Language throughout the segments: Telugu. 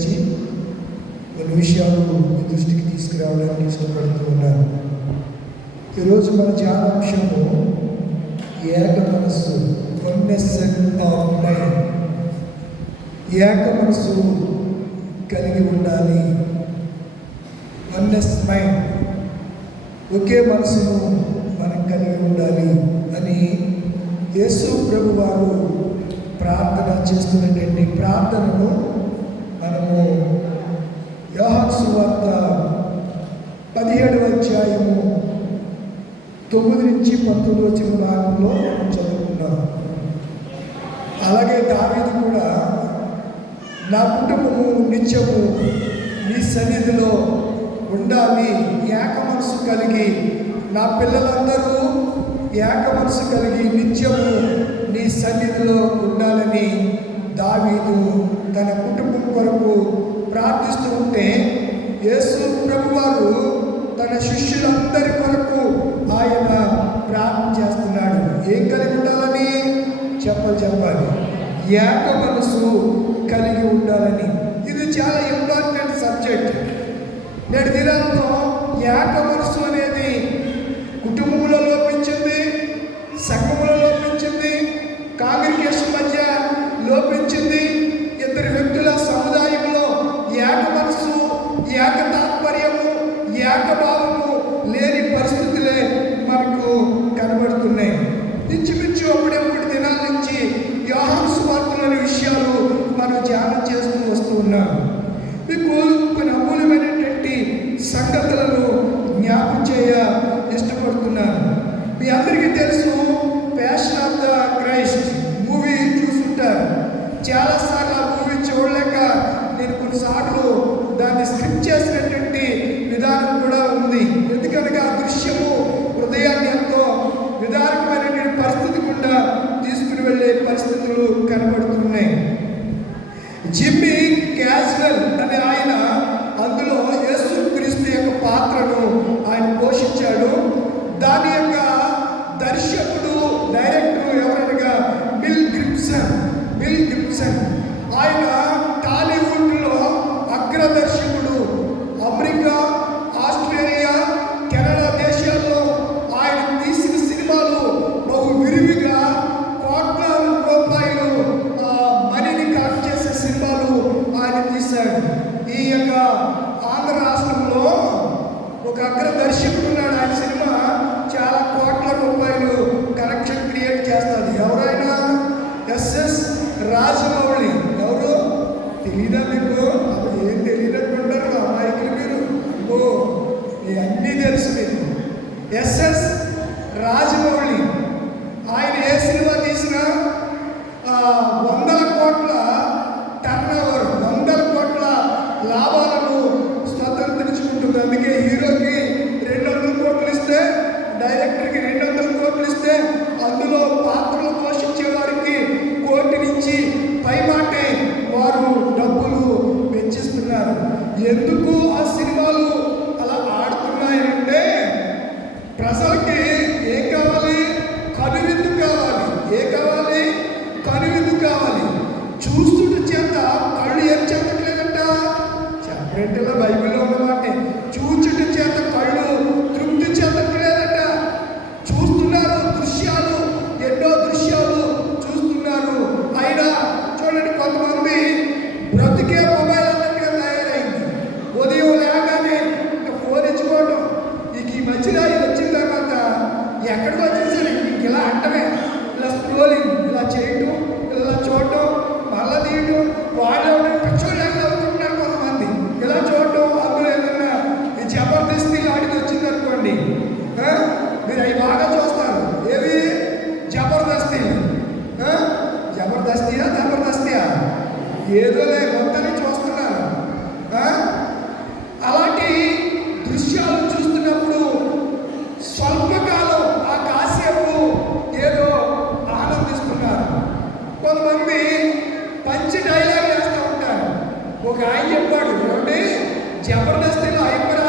వివరించి కొన్ని విషయాలు మీ దృష్టికి తీసుకురావడానికి ఇష్టపడుతూ ఉన్నాను. ఈరోజు మన ధ్యానాంశము ఏక మనస్సు వన్నెస్ మైండ్ ఏక మనస్సు కలిగి ఉండాలి. వన్నెస్ మైండ్ ఒకే మనసును మనం కలిగి ఉండాలి అని యేసు ప్రభు వారు ప్రార్థన చేస్తున్నటువంటి ప్రార్థనను మనము యోహాను సువార్త పదిహేడవ అధ్యాయము తొమ్మిది నుంచి పంతొమ్మిది వచ్చిన భాగంలో మనం చదువుకున్నాం అలాగే దావేది కూడా నా కుటుంబము నిత్యము నీ సన్నిధిలో ఉండాలి. ఏక మనసు కలిగి నా పిల్లలందరూ ఏక మనసు కలిగి నిత్యము నీ సన్నిధిలో ఉండాలని దావీదు తన కుటుంబం కొరకు ప్రార్థిస్తూ ఉంటే యేసు ప్రభువారు తన శిష్యులందరి కొరకు ఆయన ప్రార్థన చేస్తున్నాడు. ఏం కలిగి ఉండాలని? చెప్పాలి చెప్పాలి. ఏక మనసు కలిగి ఉండాలని. ఇది చాలా ఇంపార్టెంట్ సబ్జెక్ట్. నేటి దినాల్లో ఏక మనసు వారు ధ్యానం చేస్తూ వస్తూ ఉన్నారు. మీకు కొన్ని అమూల్యమైనటువంటి సంగతులను జ్ఞాపం చేయ ఇష్టపడుతున్నాను మీ అందరికీ తెలుసు passion of the Christ movie చూస్తుంటారు. చాలాసార్లు ఆ మూవీ చూడలేక నేను కొన్నిసార్లు దాన్ని స్క్రిప్ట్ చేసినటువంటి విధానం కూడా ఉంది. ఎందుకనగా ఆ దృశ్యము హృదయాన్ని ఎంతో విధానకమైనటువంటి పరిస్థితి గుండా తీసుకుని వెళ్ళే పరిస్థితులు కనబడుతున్నాయి జిమ్మీ క్యాజువల్ అనే ఆయన ఎందుకు ఏదోలే మొత్తాన్ని చూస్తున్నారు. అలాంటి దృశ్యాలు చూస్తున్నప్పుడు స్వల్పకాలం ఆ కాసేపు ఏదో ఆనందిస్తున్నారు. కొంతమంది పంచి డైలాగ్ వేస్తూ ఉంటారు. ఒక ఆయన చెప్పాడు ఏమండి? జబర్దస్తిలో అయిపోయి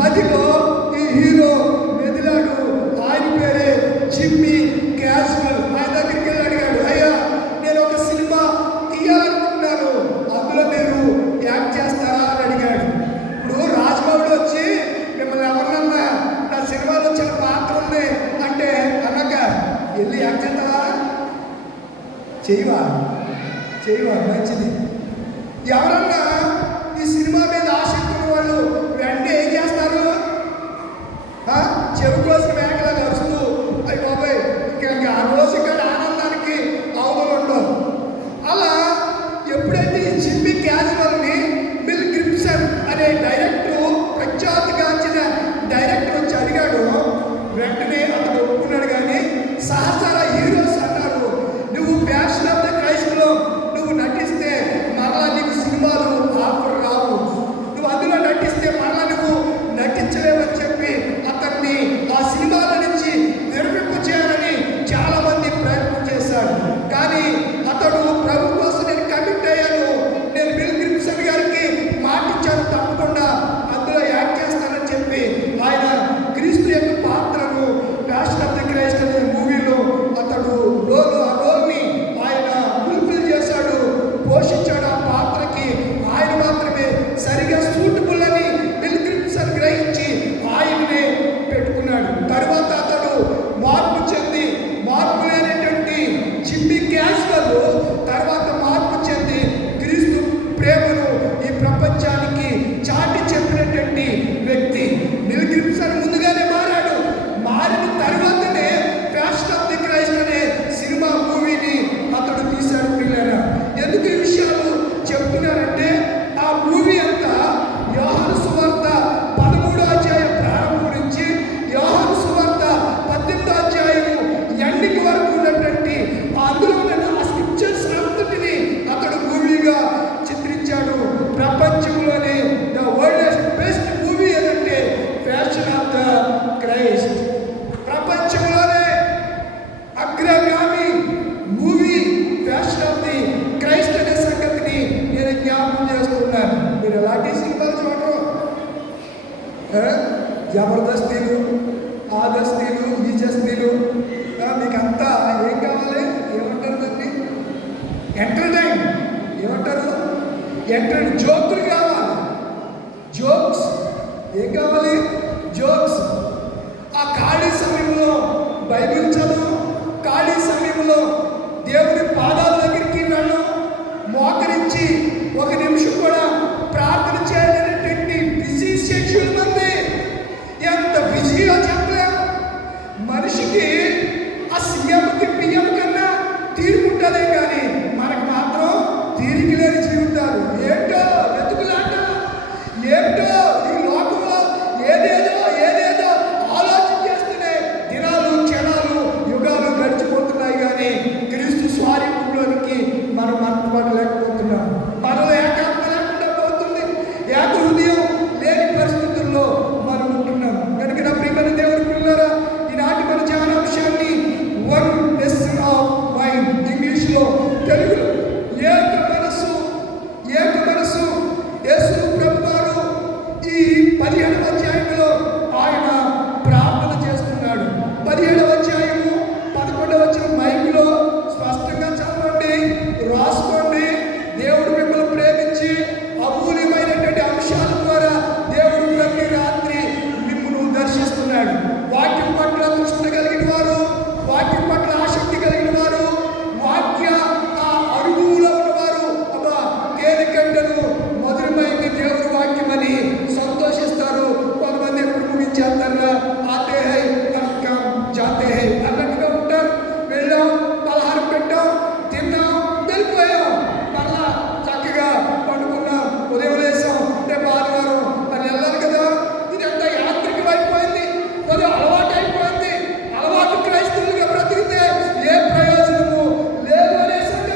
పదిలో ఈ హీరో మెదిలాడు. ఆయన పేరే జిమ్మి క్యాస్మల్ ఆయన దగ్గరికి వెళ్ళి అడిగాడు అయ్యా నేను ఒక సినిమా తీయాలనుకున్నాను. అందులో మీరు యాక్ట్ చేస్తారా? అని అడిగాడు. ఇప్పుడు రాజ్మౌళి వచ్చి మిమ్మల్ని ఎవరినన్నా నా సినిమాలో వచ్చిన పాత్ర ఉంది అంటే అన్నాక వెళ్ళి యాక్ట్ చేస్తావా? చేయవా చేయవా మంచిది. ఎవరన్నా ఈ సినిమా మీద ఆశ జబర్దస్తీలు ఆ దస్తీలు ఈ మీకు అంతా ఏం కావాలి? ఏమంటారు దాన్ని? ఎంటర్టైన్ ఏమంటారు? ఎంటర్టైన్ జోకులు కావాలి. జోక్స్. ఏం కావాలి? జోక్స్. ఆ ఖాళీ సమయంలో బైబిల్ చదువు ఖాళీ సమయంలో దేవుని పాదాలు